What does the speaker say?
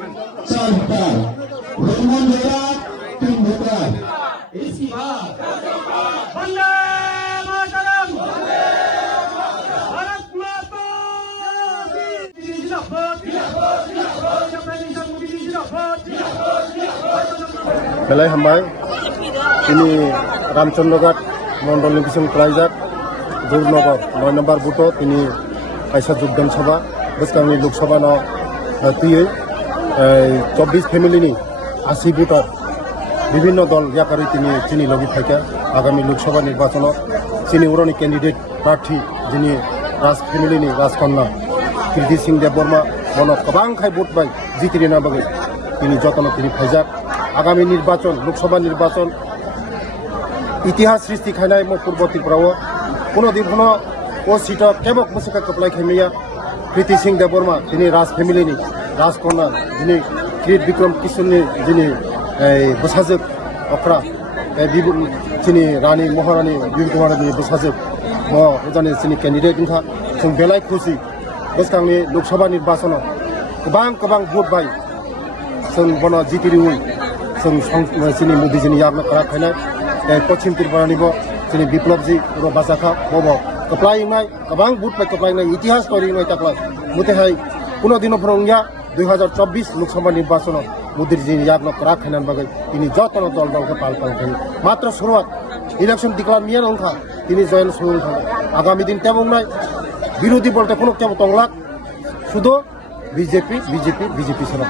4 voter, Rahman Bera 3 voter. বন্দে মাতরম ভারত মাতা কি জিন্দাবাদ বেলাই হামবাই তিনি রামচন্দ্রঘাট মন্ডল নির্বাচন করাইজাক জোরনগর 9 নম্বর বুথ তিনি কাইসা যোগদাन सभा बसकांनि लोकसभा तुयै 24 फेमिलिनि 80 बुथर विभिन्न दल याकारि चिनी लगी थाइका आगामी लोकसभा निर्वाचन चिनी उरनि कैंडिडेट प्रार्थी जिनि राज फेमिलिनि राजकन्या कीर्ति सिंह देबबर्मा बन गोबांखाय भोट बाय जितिरिना बागै তিনি যতন তিনি ফাইজাক আগামী নির্বাচন লোকসভা নির্বাচন ইতিহাস সৃষ্টি খাইনাই পূর্ব ত্রিপুরাও কোনো দিন ও সিট কেবক মুসিকা কপ্লাই খেমিয়া কীর্তি সিং দেববর্মা তিনি রাজ ফ্যামিলিনি রাজকন্যা যিনি কিরিট বিক্রম কিশোরনি যিনি বসাজক অখরা চিনি রানী মহারানী বীর কুমারনি বসাজক মজানি চিনি ক্যান্ডিडेट इंखा जों बेलाय खुसि बसकांनि लोकसभा निर्वाचन गोबां भोट बाय जों बन जितिरिउइ जों चिनी मोदीजिनि याबना करा खाइनाय पश्चिम त्रिपुरानिबो चिनी बिप्लबजी र बाजाखा बबो कप्लायनाय गोबां भोट बाय कप्लायनाय इतिहास करिनाय ताकला मुतेहाय कुनो दिनो फरंगिया 2024 लोकसभा निर्वाचन मोदीजिनि याबना करा खाइनाय बागै तिनि जतन दल दलके पाल मात्र शुरुआत इलेक्शन डिक्लेयर मिया नंखा तिनि जयन सुरु आगामी दिन तेमंनाय विरोधी बलते कोनो केबो तंगलाक शुधु बीजेपी सरा